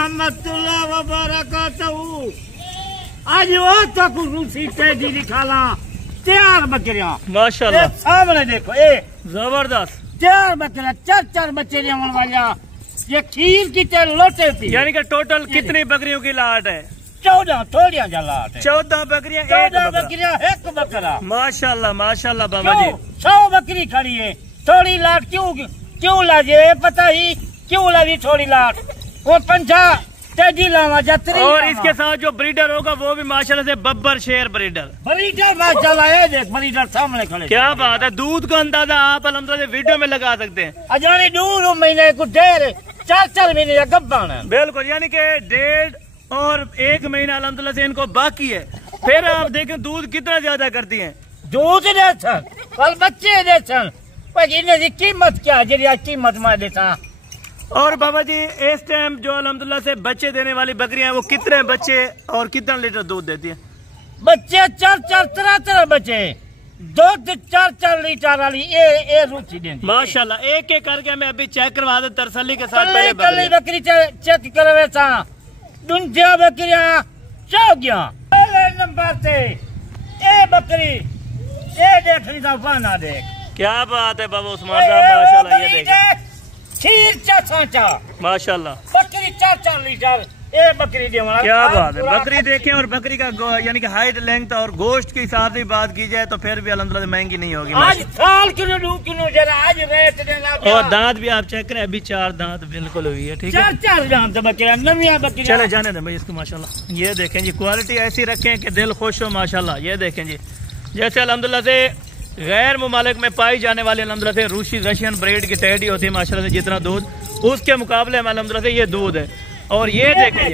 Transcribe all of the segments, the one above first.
रहमतुल्लाह व बरकातहू। आज वो तक रूसी टेडी दिखाला 4 बकरियां माशाल्लाह। सामने देखो ए जबरदस्त 4 बकरियां 4 बच्चे जमन वाला। ये खीर की तेल लोटे थी। यानी कि टोटल कितनी बकरियों की लाट है? 14 थोड़िया जलाट है। 14 बकरियां 14 बकरियां 1 बकरा। माशाल्लाह माशाल्लाह बाबा जी। 100 बकरी खड़ी है। थोड़ी लाट क्यों लाजे पता ही क्यों लगी थोड़ी लाट। वो 50 तेजी लावा जतरी। और इसके साथ जो ब्रीडर होगा वो भी माशाल्लाह से बब्बर शेर ब्रीडर माशाल्लाह है। देख ब्रीडर सामने खड़े। क्या बात है। दूध का अंदाजा आप अल्हम्दुलिल्लाह वीडियो में लगा सकते हैं। अजानी 2 महीने को देर 4 महीने का गब्बान है। बिल्कुल यानी कि 1.5 और 1 महीना अल्हम्दुलिल्लाह से इनको बाकी है। फिर आप देखें दूध कितना ज्यादा करती हैं। दूध दे कल बच्चे दे इन्हें कीमत क्या जी कीमत मैं देता। और बाबा जी इस टाइम जो अल्हम्दुलिल्लाह से बच्चे देने वाली बकरियां हैं वो कितने बच्चे और कितना लीटर दूध देती हैं? बच्चे 4 तरह बच्चे दूध 4 लीटर वाली ए रुचि देंगे माशाल्लाह। एक एक करके मैं अभी चेक करवा दे तरसली के साथ। पहले बकरी चेक करवे था। दुनिया बकरियां 14 पहले नंबर से ए बकरी ए देखनी था फाना देख। क्या बात है बाबा उस्मान साहब माशाल्लाह। ये देखें खीर चाचा माशाल्लाह। बकरी 4 लीटर ए बकरी देवाला। क्या बात है। बकरी देखें और बकरी का यानी कि हाइट लेंथ और गोश्त के हिसाब से बात की जाए तो फिर भी अल्हम्दुलिल्लाह महंगी नहीं होगी। आज साल किलो जरा आज रेट देना। और दांत भी आप चेक करें अभी 4 दांत बिल्कुल हुई है। ठीक है 4 दांत बकरियां नविया बकरियां। चले जाने दें भाई इसको माशाल्लाह। ये देखें जी क्वालिटी ऐसी रखें कि दिल खुश हो माशाल्लाह। ये देखें जी जैसे अल्हम्दुलिल्लाह से गैर मुमालिक में पाई जाने वाली अल्हम्दुलिल्लाह से रशियन ब्रीड की टेडी होती है माशाल्लाह से जितना दूध उसके मुकाबले में अल्हम्दुलिल्लाह से ये दूध है। और ये देखें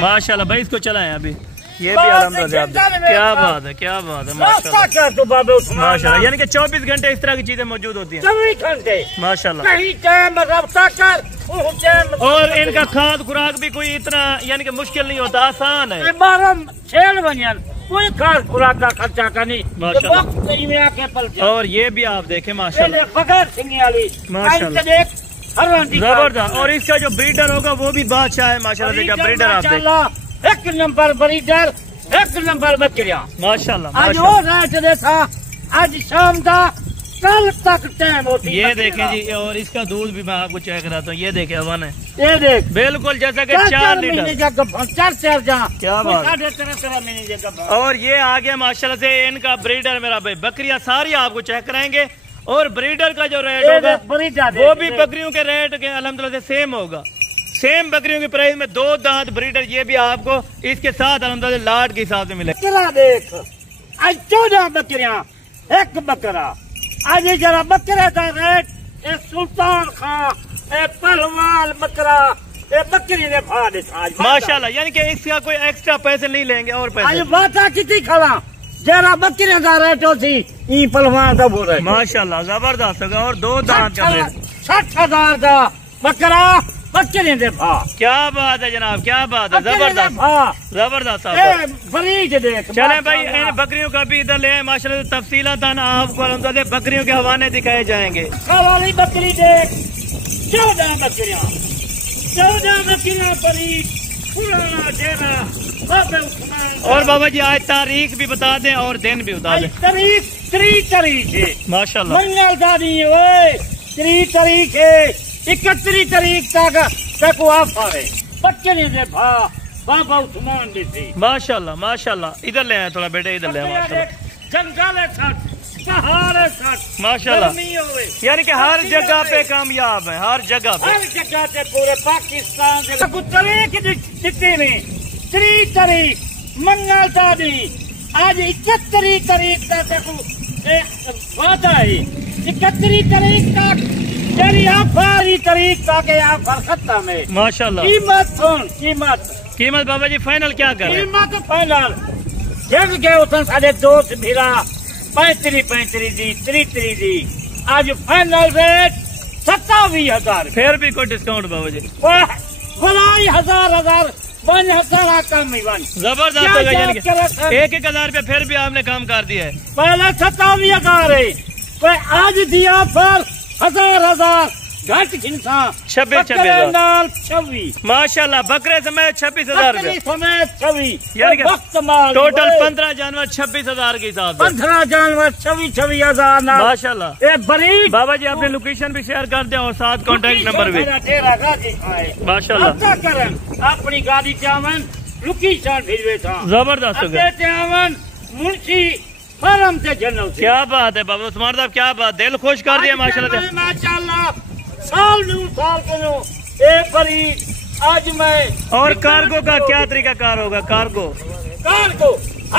माशाल्लाह भाई इसको चलाएं अभी। ये भी अल्हम्दुलिल्लाह क्या बात है। क्या बात है माशाल्लाह माशाल्लाह। यानी कि 24 घंटे इस तरह की चीजें मौजूद होती हैं माशाल्लाह। और इनका खाद खुराक भी कोई इतना यानी कि मुश्किल नहीं होता, आसान है। कोई खास खुराक का खर्चा का नहीं माशाल्लाह। और ये भी आप देखें माशाल्लाह माशाल्लाह जबरदस्त। और इसका जो ब्रीडर होगा वो भी बादशाह है माशाल्लाह। ब्रीडर आप देखें 1 नंबर ब्रीडर 1 नंबर बकरियां माशाल्लाह। आज वो रेट देखा आज शाम का कल तक टाइम होती। ये देखें जी और इसका दूध भी मैं आपको चेक कराता हूँ। ये देखें अवन है। ये देख बिल्कुल जैसा कि 4 लीटर। 4 क्या बात। और ये आ गया माशाल्लाह से इनका ब्रीडर मेरा भाई। बकरियां सारी आपको चेक कराएंगे। और ब्रीडर का जो रेट होगा वो भी बकरियों के रेट के अल्हम्दुलिल्लाह से सेम होगा। सेम बकरियों की प्राइस में 2 दांत ब्रीडर ये भी आपको इसके साथ अल्हम्दुलिल्लाह लाट के हिसाब से मिलेगा। देख आज 14 बकरियां 1 बकरा। आज जरा बकरे का रेट ए सुल्तान खां ए पहलवान बकरा ए बकरी ने भा दे माशाल्लाह। यानी कि इसका कोई एक्स्ट्रा पैसे नहीं लेंगे और पैसे। आज बाता कितनी खड़ा जरा बकरे का रेट होती ई पहलवान का बोल रहे माशाल्लाह जबरदस्त होगा। और 2 दांत का रेट 60,000 का बकरा बकरी ने भा। क्या बात है जनाब क्या बात है जबरदस्त जबरदस्त। चले भाई इन बकरियों का भी इधर ले आए माशाल्लाह। तफसीलात आपको बकरियों के हवाले दिखाए जाएंगे। वाली बकरी देख 14 बकरियां 14 बकरियां बड़ी पुराना डेरा। और बाबा जी आज तारीख भी बता दें और दिन भी बता दें। तारीख 3 तारीख है माशाल्लाह। मंगल दादी 3 तारीख है 31 तारीख तक ऑफर है। बच्चे से बाबा उस्मान दी माशाल्लाह माशाल्लाह। इधर ले आए थोड़ा बेटे इधर ले आए। जंगल है 60 पहाड़ है 60 माशाल्लाह। यानी कि हर जगह पे कामयाब है हर जगह पे। हर जगह से पूरे पाकिस्तान तारीख दिखती में 3 तारीख मंगल दादी आज 31 तारीख तक वादा है। 31 तारीख तक तेरी आखिरी तारीख तक ऑफर खत्म है माशाल्लाह। कीमत सुन कीमत बाबा जी फाइनल क्या कर रहे हैं? कीमत फाइनल जब गए उस साढ़े 2 भिरा 35 दी 33 दी। आज फाइनल रेट 27,000। फिर भी कोई डिस्काउंट बाबा जी? 1000 1000 कम ही बन जबरदस्त होगा। यानी कि 1,000 रुपया फिर भी आपने काम कर दिया है। पहले 27,000 है आज दिया पर हजार घट घिनसा 26 माशाल्लाह। बकरे समेत 26,000 समेत 26 यानी वक्त माल टोटल 15 जानवर 26,000 के हिसाब से 15 जानवर 26,000 माशाल्लाह। ये बड़ी बाबा जी अपने लोकेशन भी शेयर कर दें और साथ कॉन्टेक्ट नंबर भी माशाल्लाह करें अपनी गाड़ी चावन लोकेशन भेजवे था जबरदस्त मुंशी फरम से जनौ क्या बात है बाबा उस्मान साहब क्या बात दिल खुश कर दिया माशाल्लाह माशाल्लाह साल के लो एक बड़ी आज मैं और कार्गो का क्या तरीका कार होगा कार्गो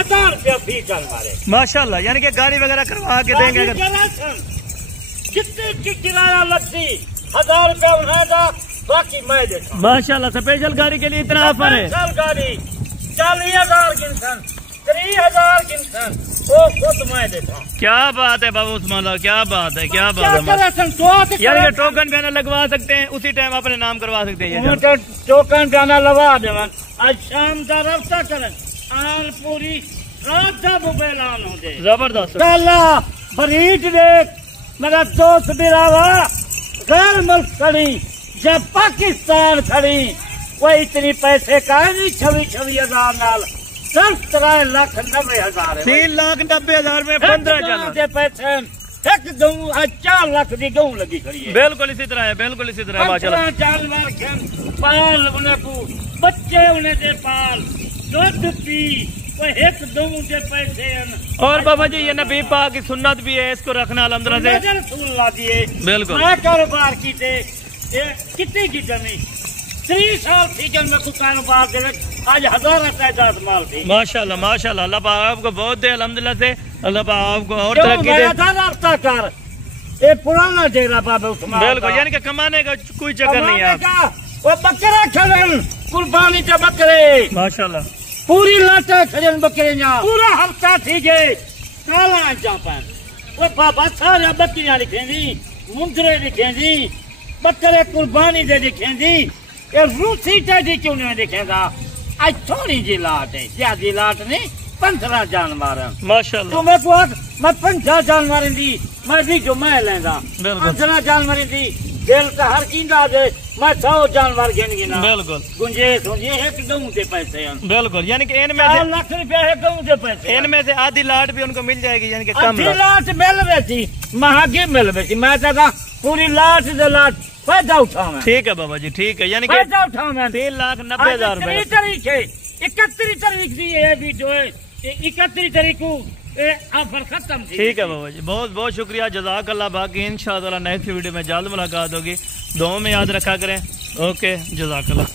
1000 रुपया फीस मारे माशाल्लाह यानी कि गाड़ी वगैरह करवा के देंगे कितने की किराया लगती 1000 रुपया उठाएगा बाकी मैं देता माशाल्लाह। स्पेशल गाड़ी के लिए इतना ऑफर है गाड़ी 40,000 गिनसन 30,000 गिनसन वो खुद मैं देता हूँ। क्या बात है बाबू उस्मान साहब क्या बात है क्या बात है यानी कि टोकन भी लगवा सकते हैं उसी टाइम अपने नाम करवा सकते हैं टोकन गाना लगा देवन आज शाम का रफ्ता करें आल पूरी रात का ऐलान हो जाए जबरदस्त बरीट देख मेरा दोस्त बिरावा गैर मुल्क खड़ी जब पाकिस्तान खड़ी वो इतनी पैसे का नहीं 26,000 नाल सिर्फ 3,90,000 3,90,000 में 15 जानवर पैसे एक गऊ 4 लाख की गऊ लगी खड़ी है बिल्कुल इसी तरह है बिल्कुल इसी तरह माशाल्लाह। जानवर पाल उन्हें को बच्चे उन्हें दे पाल दूध पी वो एक गऊ के पैसे और बाबा जी ये नबी पाक की सुन्नत भी है इसको रखना अल्हम्दुलिल्लाह सुन ला दिए बिल्कुल कारोबार की थे कितनी की जमीन 3 साल थी जब मैं को कारोबार दे आज 1000 तादाद माल थी माशाल्लाह माशाल्लाह। अल्लाह पाक आपको बहुत दे अल्हम्दुलिल्लाह से अल्लाह पाक आपको और तरक्की दे। ये पुराना डेरा बाबा उस्मान बिल्कुल यानी कि कमाने का कोई चक्कर नहीं है वो बकरा खड़न कुर्बानी के बकरे माशाल्लाह पूरी लाटा खड़न बकरे पूरा हफ्ता थी गए काला जापन वो बाबा सारा बकरियां लिखेंदी मुंदरे लिखेंदी बकरे कुर्बानी दे लिखेंदी ये रूसी टेडी क्यों नहीं दिखेगा आज थोड़ी जी लाट है ज्यादा लाट नहीं 15 जानवर माशाल्लाह। तो मैं मैं 15 जानवर दी मैं भी जो मैं लेगा 15 जानवर दी दिल का हर कींदा दे मैं 100 जानवर गिन गिना बिल्कुल गुंजेश हो ये एक गऊ के पैसे बिल्कुल यानी कि इनमें 4 लाख रुपया है गऊ के पैसे इनमें से आधी लाट भी उनको मिल जाएगी यानी कि कम आधी लाट मिल रही थी महंगी मिल रही थी मैं तो पूरी लाट से लाट फायदा उठाऊ ठीक है बाबा जी ठीक है यानी कि फायदा उठाऊ 3,90,000 रुपए 31 है 31 तारीख दी है भी जो है 31 तारीख को ऑफर खत्म थी। ठीक है बाबा जी बहुत बहुत शुक्रिया जज़ाकल्लाह। बाकी इंशाअल्लाह नेक्स्ट वीडियो में जल्द मुलाकात होगी। दुआ में याद रखा करें। ओके जज़ाकल्लाह।